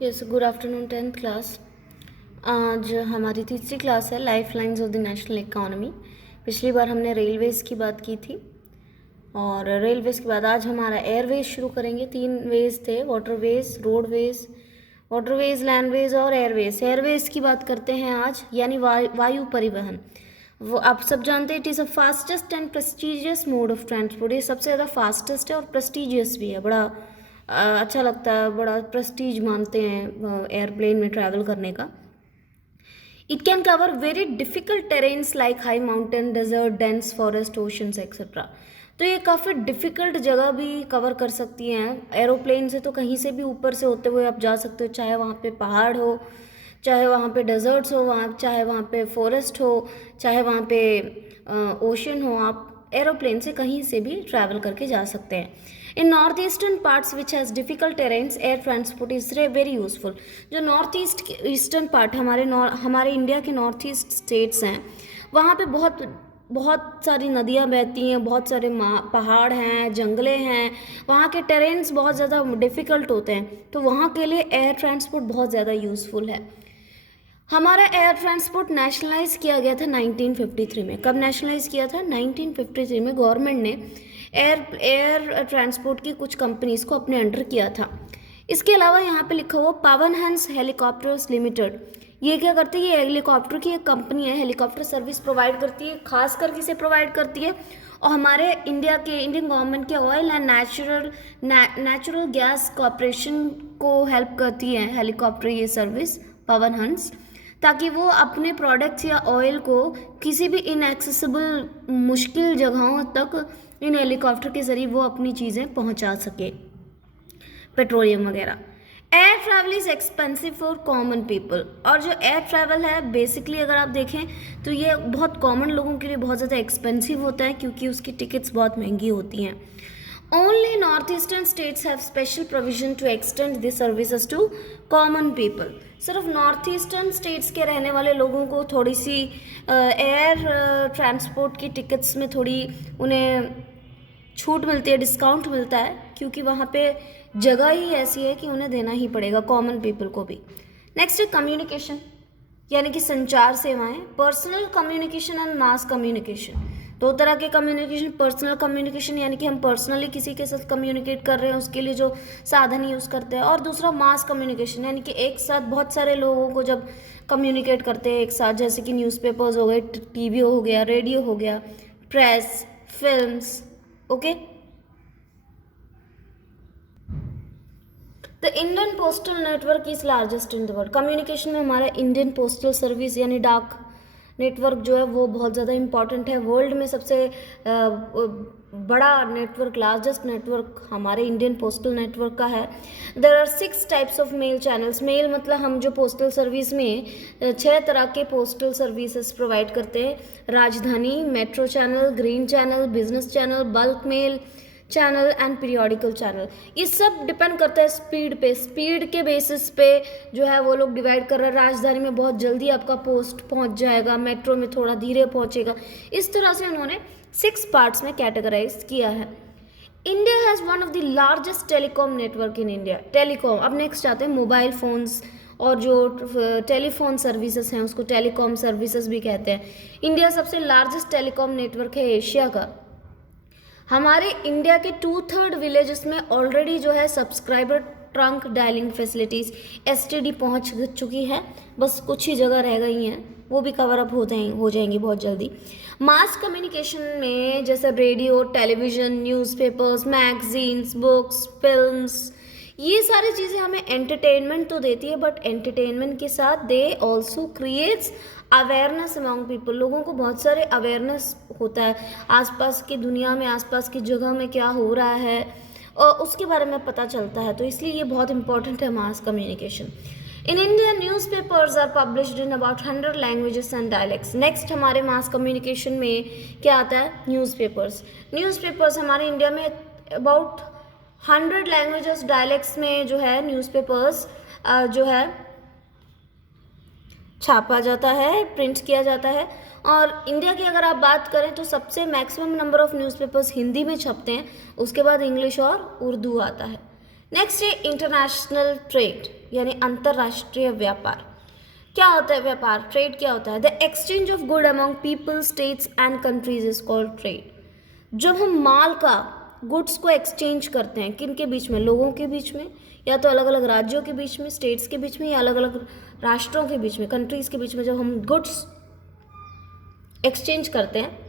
Yes, good afternoon 10th class. आज हमारी तीसरी क्लास है life lines of the national economy. पिछली बार हमने रेलवेज़ की बात की थी और रेलवेज़ के बाद आज हमारा एयरवेज शुरू करेंगे। 3 वेज थे, वाटरवेज, रोडवेज, लैंडवेज और एयरवेज। एयरवेज की बात करते हैं आज, यानी वायु परिवहन। वो आप सब जानते हैं, it is a fastest and prestigious mode of transport. ये सबसे ज़्यादा फास्टेस्ट है और प्रेस्टिजियस भी है। बड़ा अच्छा लगता है, बड़ा प्रेस्टीज मानते हैं एयरप्लेन में ट्रैवल करने का। It can cover very difficult terrains like high mountain, desert, dense forest, oceans etcetera. तो ये काफ़ी डिफ़िकल्ट जगह भी कवर कर सकती हैं। एरोप्लेन से तो कहीं से भी ऊपर से होते हुए आप जा सकते हो, चाहे वहाँ पे पहाड़ हो, चाहे वहाँ पे डेजर्ट्स हो, चाहे वहाँ पे फॉरेस्ट हो, चाहे वहाँ पे ओशन हो। आप एरोप्लेन से कहीं से भी ट्रैवल करके जा सकते हैं। In north eastern parts which has difficult terrains, air transport is very useful. जो नॉर्थ ईस्टर्न पार्ट हमारे इंडिया के नॉर्थ ईस्ट स्टेट्स हैं, वहाँ पे बहुत सारी नदियाँ बहती हैं, बहुत सारे पहाड़ हैं, जंगलें हैं, वहाँ के टेरेन्स बहुत ज़्यादा डिफ़िकल्ट होते हैं, तो वहाँ के लिए एयर ट्रांसपोर्ट बहुत ज़्यादा यूज़फुल है। हमारा एयर ट्रांसपोर्ट नेशनलाइज किया गया था 1953 में। कब नेशनलाइज किया था? 1953 में गवर्नमेंट ने एयर ट्रांसपोर्ट की कुछ कंपनीज को अपने अंडर किया था। इसके अलावा यहाँ पे लिखा हुआ पवन हंस हेलीकॉप्टर्स लिमिटेड। ये क्या करती है? ये हेलीकॉप्टर की एक कंपनी है, हेलीकॉप्टर सर्विस प्रोवाइड करती है, खास कर किसे प्रोवाइड करती है? और हमारे इंडियन गवर्नमेंट के oil and natural gas corporation को हेल्प करती है हेलीकॉप्टर ये सर्विस पवन हंस, ताकि वो अपने प्रोडक्ट्स या ऑयल को किसी भी इनएक्सेसिबल मुश्किल जगहों तक इन हेलीकॉप्टर के ज़रिए वो अपनी चीज़ें पहुंचा सके, पेट्रोलियम वगैरह। Air travel is expensive for common people. और जो एयर ट्रैवल है बेसिकली अगर आप देखें तो ये बहुत कॉमन लोगों के लिए बहुत ज़्यादा एक्सपेंसिव होता है, क्योंकि उसकी टिकट्स बहुत महंगी होती हैं। Only north eastern states have special provision to extend this services to common people. सिर्फ नॉर्थ ईस्टर्न स्टेट्स के रहने वाले लोगों को थोड़ी सी एयर ट्रांसपोर्ट की टिकट्स में थोड़ी उन्हें छूट मिलती है, डिस्काउंट मिलता है, क्योंकि वहाँ पे जगह ही ऐसी है कि उन्हें देना ही पड़ेगा कॉमन पीपल को भी। नेक्स्ट है कम्युनिकेशन, यानी कि संचार सेवाएं। Personal communication and mass communication. दो तरह के कम्युनिकेशन, पर्सनल कम्युनिकेशन यानी कि हम पर्सनली किसी के साथ कम्युनिकेट कर रहे हैं, उसके लिए जो साधन यूज़ करते हैं, और दूसरा मास कम्युनिकेशन यानी कि एक साथ बहुत सारे लोगों को जब कम्युनिकेट करते हैं एक साथ, जैसे कि न्यूज़पेपर्स हो गए, टीवी हो गया, रेडियो हो गया, press, films. Okay, the Indian postal network is largest in the world. Communication में हमारा इंडियन पोस्टल सर्विस यानी डाक नेटवर्क जो है वो बहुत ज़्यादा इंपॉर्टेंट है। वर्ल्ड में सबसे बड़ा नेटवर्क, लार्जेस्ट नेटवर्क हमारे इंडियन पोस्टल नेटवर्क का है। There are 6 types of mail channels. Mail मतलब हम जो पोस्टल सर्विस में 6 तरह के पोस्टल सर्विसेज प्रोवाइड करते हैं। Rajdhani, metro channel, green channel, business channel, bulk mail channel and periodical channel. ये सब डिपेंड करता है स्पीड पे, स्पीड के बेसिस पे जो है वो लोग डिवाइड कर रहे हैं। राजधानी में बहुत जल्दी आपका पोस्ट पहुंच जाएगा, मेट्रो में थोड़ा धीरे पहुंचेगा। इस तरह से उन्होंने 6 पार्ट्स में कैटेगराइज किया है। India has one of the largest telecom network in India. Telecom, अब नेक्स्ट आते हैं मोबाइल फ़ोन्स और जो टेलीफोन सर्विसेज हैं उसको टेलीकॉम सर्विसेज भी कहते हैं। इंडिया सबसे लार्जेस्ट टेलीकॉम नेटवर्क है एशिया का। हमारे इंडिया के 2/3 विलेजेस में ऑलरेडी जो है subscriber trunk dialling facilities STD पहुंच चुकी है, बस कुछ ही जगह रह गई हैं, वो भी कवर अप हो जाएंगी बहुत जल्दी। मास कम्युनिकेशन में जैसे radio, television, newspapers, magazines, books, films, ये सारी चीज़ें हमें एंटरटेनमेंट तो देती है, बट एंटरटेनमेंट के साथ they also creates awareness among people. लोगों को बहुत सारे अवेयरनेस होता है, आसपास की दुनिया में, आसपास की जगह में क्या हो रहा है और उसके बारे में पता चलता है, तो इसलिए ये बहुत इंपॉर्टेंट है mass communication. In India newspapers are published in about 100 languages and dialects. Next हमारे मास कम्युनिकेशन में क्या आता है? न्यूज़पेपर्स हमारे इंडिया में अबाउट 100 लैंग्वेजेस डायलेक्ट्स में जो है न्यूज़पेपर्स जो है छापा जाता है, प्रिंट किया जाता है। और इंडिया की अगर आप बात करें तो सबसे maximum number of newspapers Hindi में छपते हैं, उसके बाद इंग्लिश और उर्दू आता है। नेक्स्ट है इंटरनेशनल ट्रेड यानी अंतर्राष्ट्रीय व्यापार। क्या होता है व्यापार? ट्रेड क्या होता है? The exchange of good among people, states and countries is called trade. जब हम माल का, गुड्स को एक्सचेंज करते हैं, किन के बीच में? लोगों के बीच में, या तो अलग अलग राज्यों के बीच में, स्टेट्स के बीच में, या अलग अलग राष्ट्रों के बीच में, कंट्रीज के बीच में, जब हम गुड्स एक्सचेंज करते हैं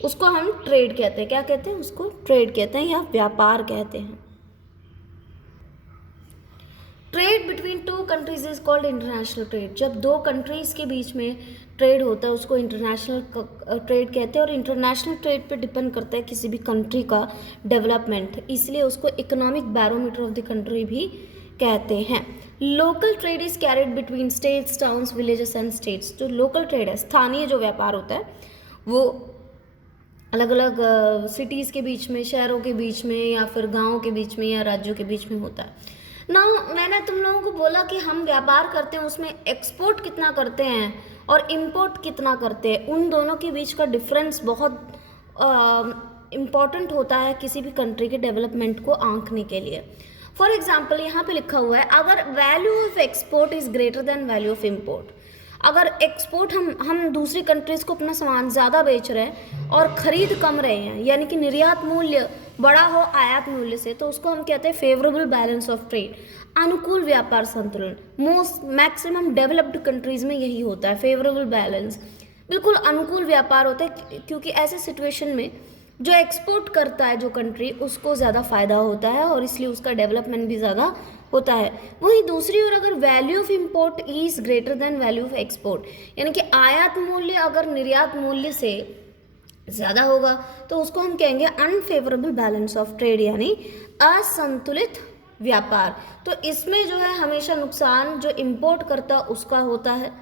उसको हम ट्रेड कहते हैं। क्या कहते हैं? उसको ट्रेड कहते हैं या व्यापार कहते हैं। Trade between two countries is called international trade. जब दो कंट्रीज के बीच में ट्रेड होता है उसको इंटरनेशनल ट्रेड कहते हैं। और इंटरनेशनल ट्रेड पे डिपेंड करता है किसी भी कंट्री का डेवलपमेंट, इसलिए उसको economic barometer of the country भी कहते हैं। Local trade is carried between states, towns, villages and states. जो लोकल ट्रेड है, स्थानीय जो व्यापार होता है, वो अलग अलग सिटीज़ के बीच में, शहरों के बीच में, या फिर गाँव के बीच में, या राज्यों के बीच में होता है ना। मैंने तुम लोगों को बोला कि हम व्यापार करते हैं, उसमें एक्सपोर्ट कितना करते हैं और इम्पोर्ट कितना करते हैं, उन दोनों के बीच का डिफरेंस बहुत इम्पॉर्टेंट होता है किसी भी कंट्री के डेवलपमेंट को आंकने के लिए। फॉर एग्जाम्पल यहाँ पे लिखा हुआ है, अगर value of export is greater than value of import. अगर एक्सपोर्ट हम दूसरी कंट्रीज़ को अपना सामान ज़्यादा बेच रहे हैं और ख़रीद कम रहे हैं, यानी कि निर्यात मूल्य बड़ा हो आयात मूल्य से, तो उसको हम कहते हैं फेवरेबल बैलेंस ऑफ ट्रेड, अनुकूल व्यापार संतुलन। मोस्ट मैक्सिमम डेवलप्ड कंट्रीज़ में यही होता है, फेवरेबल बैलेंस, बिल्कुल अनुकूल व्यापार होता है, क्योंकि ऐसे सिचुएशन में जो एक्सपोर्ट करता है जो कंट्री, उसको ज़्यादा फ़ायदा होता है और इसलिए उसका डेवलपमेंट भी ज़्यादा होता है। वहीं दूसरी ओर अगर value of import is greater than value of export, यानी कि आयात मूल्य अगर निर्यात मूल्य से ज़्यादा होगा, तो उसको हम कहेंगे अनफेवरेबल बैलेंस ऑफ ट्रेड, यानी असंतुलित व्यापार। तो इसमें जो है हमेशा नुकसान जो इम्पोर्ट करता उसका होता है।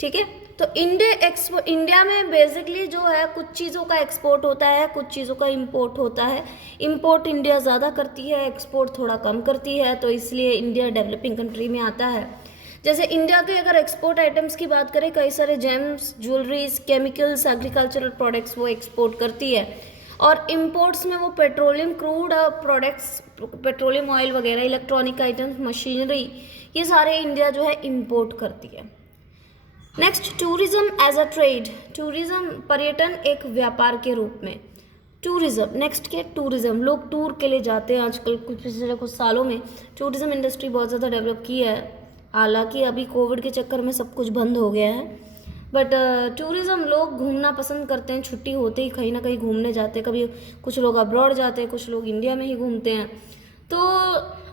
ठीक है, तो इंडिया में बेसिकली जो है कुछ चीज़ों का एक्सपोर्ट होता है, कुछ चीज़ों का इंपोर्ट होता है। इंपोर्ट इंडिया ज़्यादा करती है, एक्सपोर्ट थोड़ा कम करती है, तो इसलिए इंडिया डेवलपिंग कंट्री में आता है। जैसे इंडिया के अगर एक्सपोर्ट आइटम्स की बात करें, कई सारे gems, jewelleries, chemicals, agricultural products वो एक्सपोर्ट करती है। और इम्पोर्ट्स में वो petroleum crude products, petroleum oil वगैरह, इलेक्ट्रॉनिक आइटम्स, मशीनरी, ये सारे इंडिया जो है इम्पोर्ट करती है। Next, tourism as a trade. Tourism, पर्यटन एक व्यापार के रूप में। टूरिज्म, नेक्स्ट के टूरिज्म, लोग टूर के लिए जाते हैं आजकल। पिछले कुछ सालों में टूरिज्म इंडस्ट्री बहुत ज़्यादा डेवलप की है, हालांकि अभी कोविड के चक्कर में सब कुछ बंद हो गया है। बट टूरिज्म, लोग घूमना पसंद करते हैं, छुट्टी होते ही कहीं ना कहीं घूमने जाते हैं। कभी कुछ लोग अब्रॉड जाते हैं, कुछ लोग इंडिया में ही घूमते हैं। तो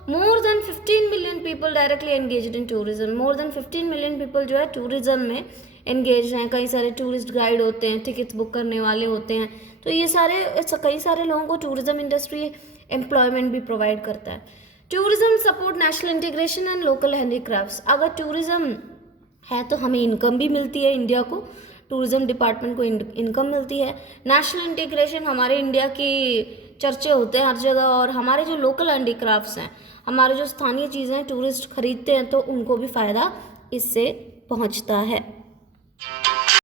more than 15 million people directly engaged in tourism. More than 15 million people जो है टूरिज्म में एंगेज हैं। कई सारे टूरिस्ट गाइड होते हैं, टिकट्स बुक करने वाले होते हैं। तो ये कई सारे लोगों को टूरिज्म इंडस्ट्री एम्प्लॉयमेंट भी प्रोवाइड करता है। Tourism support national integration and local handicrafts. अगर टूरिज्म है तो हमें इनकम भी मिलती है, इंडिया को, टूरिज्म डिपार्टमेंट को इनकम मिलती है। नेशनल इंटीग्रेशन, हमारे इंडिया की चर्चे होते हैं हर जगह, और हमारे जो लोकल हैंडीक्राफ्ट्स हैं, हमारे जो स्थानीय चीज़ें हैं, टूरिस्ट खरीदते हैं, तो उनको भी फ़ायदा इससे पहुंचता है।